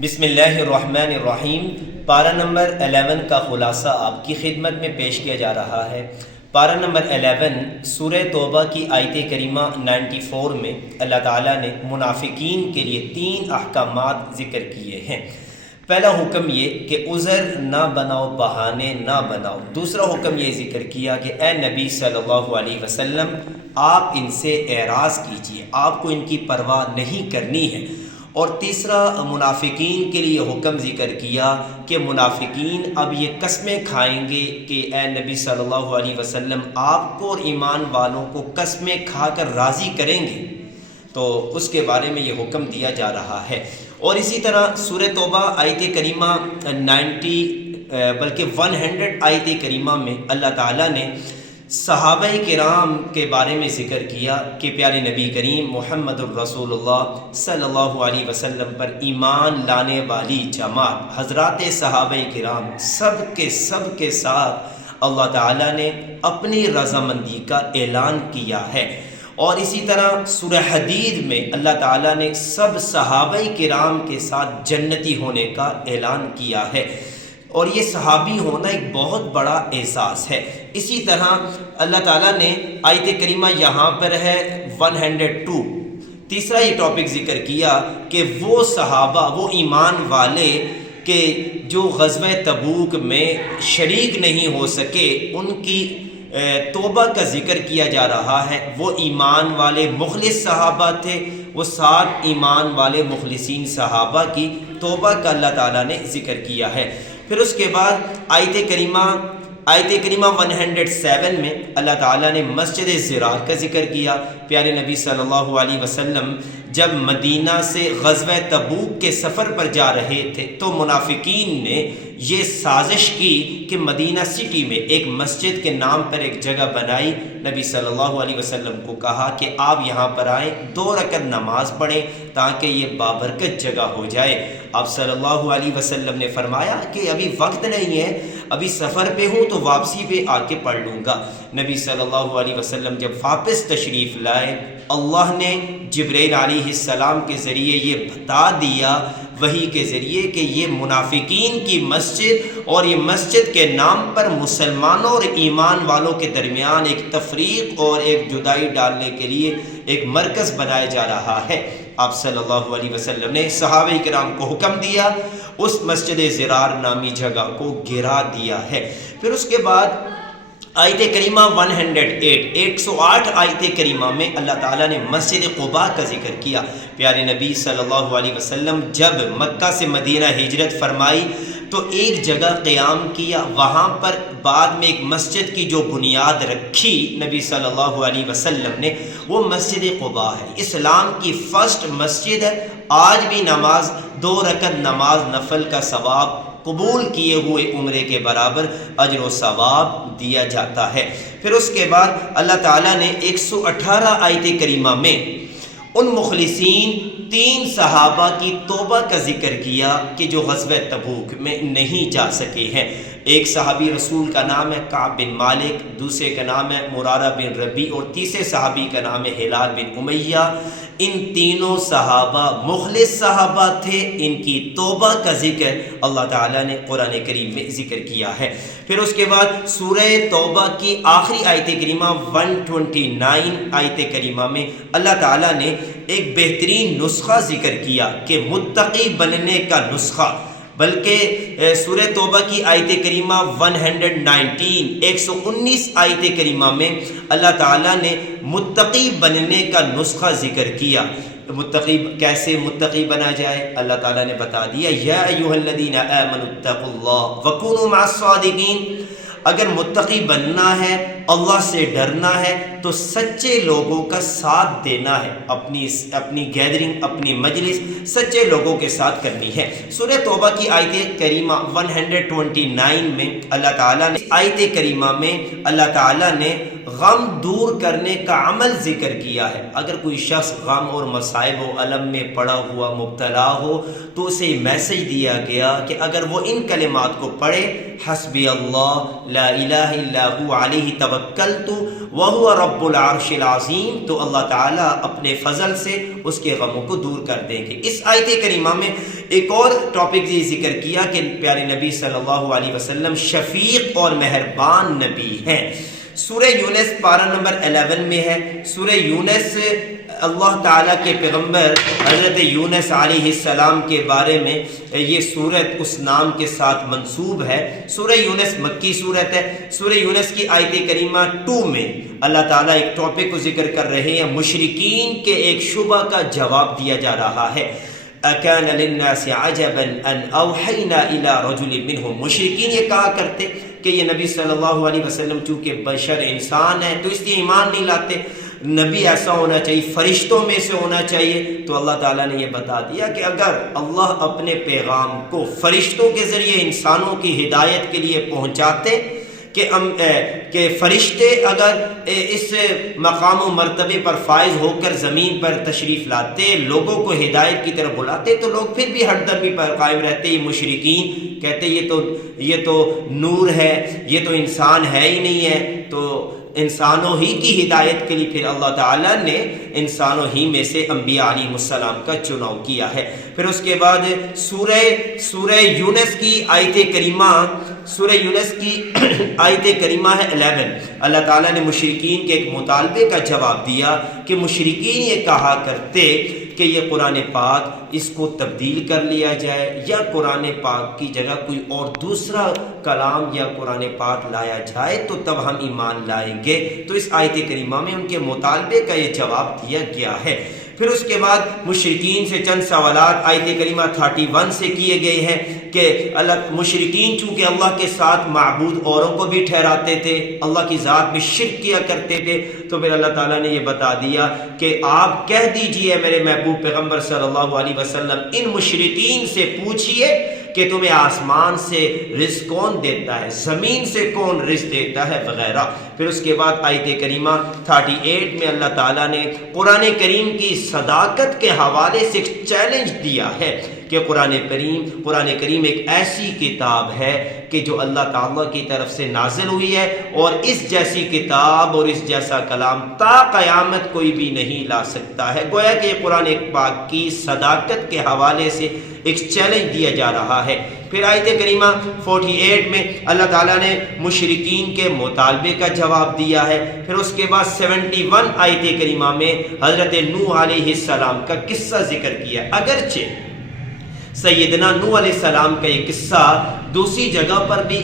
بسم اللہ الرحمن الرحیم۔ پارہ نمبر 11 کا خلاصہ آپ کی خدمت میں پیش کیا جا رہا ہے۔ پارہ نمبر 11 سورہ توبہ کی آیت کریمہ 94 میں اللہ تعالیٰ نے منافقین کے لیے 3 احکامات ذکر کیے ہیں۔ پہلا حکم یہ کہ عذر نہ بناؤ، بہانے نہ بناؤ۔ دوسرا حکم یہ ذکر کیا کہ اے نبی صلی اللہ علیہ وسلم آپ ان سے اعراض کیجئے، آپ کو ان کی پرواہ نہیں کرنی ہے۔ اور تیسرا منافقین کے لیے حکم ذکر کیا کہ منافقین اب یہ قسمیں کھائیں گے کہ اے نبی صلی اللہ علیہ وسلم آپ کو اور ایمان والوں کو قسمیں کھا کر راضی کریں گے، تو اس کے بارے میں یہ حکم دیا جا رہا ہے۔ اور اسی طرح سورہ توبہ آیت کریمہ 100 آیت کریمہ میں اللہ تعالیٰ نے صحابہ کرام کے بارے میں ذکر کیا کہ پیارے نبی کریم محمد الرسول اللہ صلی اللہ علیہ وسلم پر ایمان لانے والی جماعت حضرات صحابہ کرام سب کے ساتھ اللہ تعالیٰ نے اپنی رضامندی کا اعلان کیا ہے۔ اور اسی طرح سورہ حدید میں اللہ تعالیٰ نے سب صحابہ کرام کے ساتھ جنتی ہونے کا اعلان کیا ہے، اور یہ صحابی ہونا ایک بہت بڑا احساس ہے۔ اسی طرح اللہ تعالیٰ نے آیت کریمہ یہاں پر ہے 102، تیسرا یہ ٹاپک ذکر کیا کہ وہ صحابہ، وہ ایمان والے کہ جو غزوہ تبوک میں شریک نہیں ہو سکے، ان کی توبہ کا ذکر کیا جا رہا ہے۔ وہ ایمان والے مخلص صحابہ تھے، وہ 7 ایمان والے مخلصین صحابہ کی توبہ کا اللہ تعالیٰ نے ذکر کیا ہے۔ پھر اس کے بعد آیت کریمہ 107 میں اللہ تعالیٰ نے مسجد ضرار کا ذکر کیا۔ پیارے نبی صلی اللہ علیہ وسلم جب مدینہ سے غزوہ تبوک کے سفر پر جا رہے تھے تو منافقین نے یہ سازش کی کہ مدینہ سٹی میں ایک مسجد کے نام پر ایک جگہ بنائی۔ نبی صلی اللہ علیہ وسلم کو کہا کہ آپ یہاں پر آئیں، 2 رکعت نماز پڑھیں تاکہ یہ بابرکت جگہ ہو جائے۔ آپ صلی اللہ علیہ وسلم نے فرمایا کہ ابھی وقت نہیں ہے، ابھی سفر پہ ہوں تو واپسی پہ آ کے پڑھ لوں گا۔ نبی صلی اللہ علیہ وسلم جب واپس تشریف لائے، اللہ نے جبرائیل علیہ السلام کے ذریعے یہ بتا دیا وحی کے ذریعے کہ یہ منافقین کی مسجد، اور یہ مسجد کے نام پر مسلمانوں اور ایمان والوں کے درمیان ایک تفریق اور ایک جدائی ڈالنے کے لیے ایک مرکز بنایا جا رہا ہے۔ آپ صلی اللہ علیہ وسلم نے صحابہ کرام کو حکم دیا، اس مسجد ضرار نامی جگہ کو گرا دیا ہے۔ پھر اس کے بعد آیت کریمہ 108 آیت کریمہ میں اللہ تعالیٰ نے مسجد قباء کا ذکر کیا۔ پیارے نبی صلی اللہ علیہ وسلم جب مکہ سے مدینہ ہجرت فرمائی تو ایک جگہ قیام کیا، وہاں پر بعد میں ایک مسجد کی جو بنیاد رکھی نبی صلی اللہ علیہ وسلم نے، وہ مسجد قباء ہے، اسلام کی فرسٹ مسجد ہے۔ آج بھی 2 رکعت نماز نفل کا ثواب قبول کیے ہوئے عمرے کے برابر اجر و ثواب دیا جاتا ہے۔ پھر اس کے بعد اللہ تعالیٰ نے 118 آیت کریمہ میں ان مخلصین 3 صحابہ کی توبہ کا ذکر کیا کہ جو غزوہ تبوک میں نہیں جا سکے ہیں۔ ایک صحابی رسول کا نام ہے کعب بن مالک، دوسرے کا نام ہے مرارہ بن ربیع، اور تیسرے صحابی کا نام ہے ہلال بن امیہ۔ ان تینوں صحابہ مخلص صحابہ تھے، ان کی توبہ کا ذکر اللہ تعالیٰ نے قرآن کریم میں ذکر کیا ہے۔ پھر اس کے بعد سورہ توبہ کی آخری آیت کریمہ 129 آیت کریمہ میں اللہ تعالیٰ نے ایک بہترین نسخہ ذکر کیا کہ متقی بننے کا نسخہ، بلکہ سورہ توبہ کی آیت کریمہ 119 آیت کریمہ میں اللہ تعالیٰ نے متقی بننے کا نسخہ ذکر کیا۔ کیسے متقی بنا جائے اللہ تعالیٰ نے بتا دیا، یا ایھا الذین آمنوا اتقوا اللہ وکونوا مع الصادقین۔ اگر متقی بننا ہے، اللہ سے ڈرنا ہے، تو سچے لوگوں کا ساتھ دینا ہے، اپنی گیدرنگ، اپنی مجلس سچے لوگوں کے ساتھ کرنی ہے۔ سورہ توبہ کی آیت کریمہ 129 میں اللہ تعالیٰ نے آیت کریمہ میں اللہ تعالیٰ نے غم دور کرنے کا عمل ذکر کیا ہے۔ اگر کوئی شخص غم اور مصائب و الم میں پڑا ہوا مبتلا ہو تو اسے میسج دیا گیا کہ اگر وہ ان کلمات کو پڑھے، حسبی اللہ لا الہ الا هو علیہ توکلت وہو رب العرش العظیم، تو اللہ تعالیٰ اپنے فضل سے اس کے غموں کو دور کر دیں گے۔ اس آیت کریمہ میں ایک اور ٹاپک یہ ذکر کیا کہ پیارے نبی صلی اللہ علیہ وسلم شفیق اور مہربان نبی ہیں۔ سورہ یونس پارہ نمبر 11 میں ہے۔ سورہ یونس اللہ تعالیٰ کے پیغمبر حضرت یونس علیہ السلام کے بارے میں یہ سورت اس نام کے ساتھ منسوب ہے۔ سورہ یونس مکی سورت ہے۔ سورہ یونس کی آیت کریمہ 2 میں اللہ تعالیٰ ایک ٹاپک کو ذکر کر رہے ہیں، مشرکین کے ایک شبہ کا جواب دیا جا رہا ہے۔ اَكَانَ لِلنَّاسِ عَجَبًا أَنْ أَوْحَيْنَا إِلَىٰ رَجُلٍ مِّنْهُمْ، مشرکین یہ کہا کرتے کہ یہ نبی صلی اللہ علیہ وسلم چونکہ بشر انسان ہے تو اس لیے ایمان نہیں لاتے، نبی ایسا ہونا چاہیے، فرشتوں میں سے ہونا چاہیے۔ تو اللہ تعالیٰ نے یہ بتا دیا کہ اگر اللہ اپنے پیغام کو فرشتوں کے ذریعے انسانوں کی ہدایت کے لیے پہنچاتے کہ فرشتے اگر اس مقام و مرتبے پر فائز ہو کر زمین پر تشریف لاتے، لوگوں کو ہدایت کی طرف بلاتے، تو لوگ پھر بھی ہٹ درمی پر قائم رہتے۔ یہ مشرکین کہتے یہ تو نور ہے، یہ تو انسان ہے ہی نہیں ہے۔ تو انسانوں ہی کی ہدایت کے لیے پھر اللہ تعالیٰ نے انسانوں ہی میں سے انبیاء علیہ السلام کا چناؤ کیا ہے۔ پھر اس کے بعد سورہ یونس کی آیت کریمہ، سورہ یونس کی آیت کریمہ ہے 11۔ اللہ تعالیٰ نے مشرکین کے ایک مطالبے کا جواب دیا کہ مشرکین یہ کہا کرتے کہ یہ قرآن پاک اس کو تبدیل کر لیا جائے یا قرآن پاک کی جگہ کوئی اور دوسرا کلام یا قرآن پاک لایا جائے تو تب ہم ایمان لائیں گے۔ تو اس آیت کریمہ میں ان کے مطالبے کا یہ جواب دیا گیا ہے۔ پھر اس کے بعد مشرکین سے چند سوالات آیت کریمہ 31 سے کیے گئے ہیں کہ مشرکین چونکہ اللہ کے ساتھ معبود اوروں کو بھی ٹھہراتے تھے، اللہ کی ذات میں شرک کیا کرتے تھے، تو پھر اللہ تعالیٰ نے یہ بتا دیا کہ آپ کہہ دیجئے میرے محبوب پیغمبر صلی اللہ علیہ وسلم، ان مشرکین سے پوچھئے کہ تمہیں آسمان سے رزق کون دیتا ہے، زمین سے کون رزق دیتا ہے وغیرہ۔ پھر اس کے بعد آیت کریمہ 38 میں اللہ تعالیٰ نے قرآن کریم کی صداقت کے حوالے سے ایک چیلنج دیا ہے کہ قرآن کریم ایک ایسی کتاب ہے کہ جو اللہ تعالیٰ کی طرف سے نازل ہوئی ہے، اور اس جیسی کتاب اور اس جیسا کلام تا قیامت کوئی بھی نہیں لا سکتا ہے۔ گویا کہ یہ قرآن پاک کی صداقت کے حوالے سے ایک چیلنج دیا جا رہا ہے۔ پھر آیت کریمہ 48 میں اللہ تعالیٰ نے مشرکین کے مطالبے کا جواب دیا ہے۔ پھر اس کے بعد 71 آیت کریمہ میں حضرت نوح علیہ السلام کا قصہ ذکر کیا۔ اگرچہ سیدنا نوح علیہ السلام کا یہ قصہ دوسری جگہ پر بھی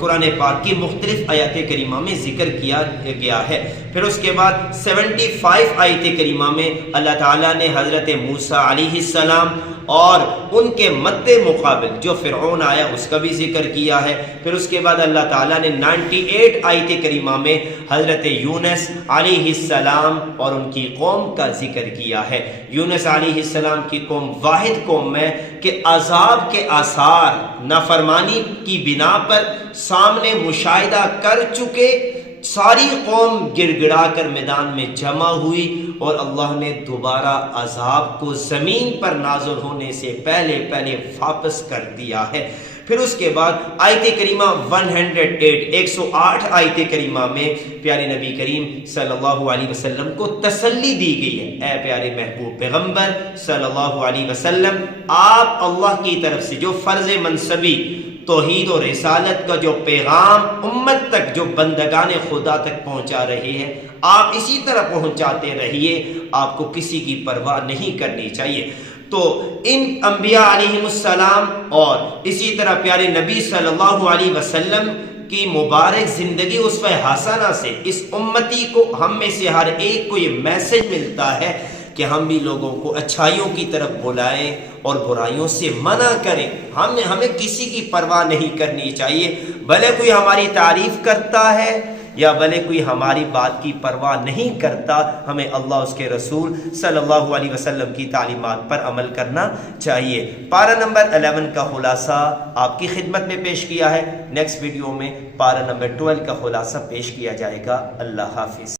قرآن پاک کی مختلف آیات کریمہ میں ذکر کیا گیا ہے۔ پھر اس کے بعد 75 آیت کریمہ میں اللہ تعالیٰ نے حضرت موسیٰ علیہ السلام اور ان کے مد مقابل جو فرعون آیا اس کا بھی ذکر کیا ہے۔ پھر اس کے بعد اللہ تعالیٰ نے 98 آیت کریمہ میں حضرت یونس علیہ السلام اور ان کی قوم کا ذکر کیا ہے۔ یونس علیہ السلام کی قوم واحد قوم ہے کہ عذاب کے آثار نافرمانی کی بنا پر سامنے مشاہدہ کر چکے، ساری قوم گڑ گڑا کر میدان میں جمع ہوئی اور اللہ نے دوبارہ عذاب کو زمین پر نازل ہونے سے پہلے واپس کر دیا ہے۔ پھر اس کے بعد آیت کریمہ 108 آیت کریمہ میں پیارے نبی کریم صلی اللہ علیہ وسلم کو تسلی دی گئی ہے، اے پیارے محبوب پیغمبر صلی اللہ علیہ وسلم، آپ اللہ کی طرف سے جو فرض منصبی توحید و رسالت کا جو پیغام امت تک، جو بندگان خدا تک پہنچا رہے ہیں، آپ اسی طرح پہنچاتے رہیے، آپ کو کسی کی پرواہ نہیں کرنی چاہیے۔ تو ان انبیاء علیہ السلام اور اسی طرح پیارے نبی صلی اللہ علیہ وسلم کی مبارک زندگی اسوہ حسنہ سے اس امتی کو، ہم میں سے ہر ایک کو یہ میسج ملتا ہے کہ ہم بھی لوگوں کو اچھائیوں کی طرف بلائیں اور برائیوں سے منع کریں۔ ہمیں کسی کی پرواہ نہیں کرنی چاہیے، بھلے کوئی ہماری تعریف کرتا ہے یا بھلے کوئی ہماری بات کی پرواہ نہیں کرتا، ہمیں اللہ اس کے رسول صلی اللہ علیہ وسلم کی تعلیمات پر عمل کرنا چاہیے۔ پارہ نمبر 11 کا خلاصہ آپ کی خدمت میں پیش کیا ہے، نیکسٹ ویڈیو میں پارہ نمبر 12 کا خلاصہ پیش کیا جائے گا۔ اللہ حافظ۔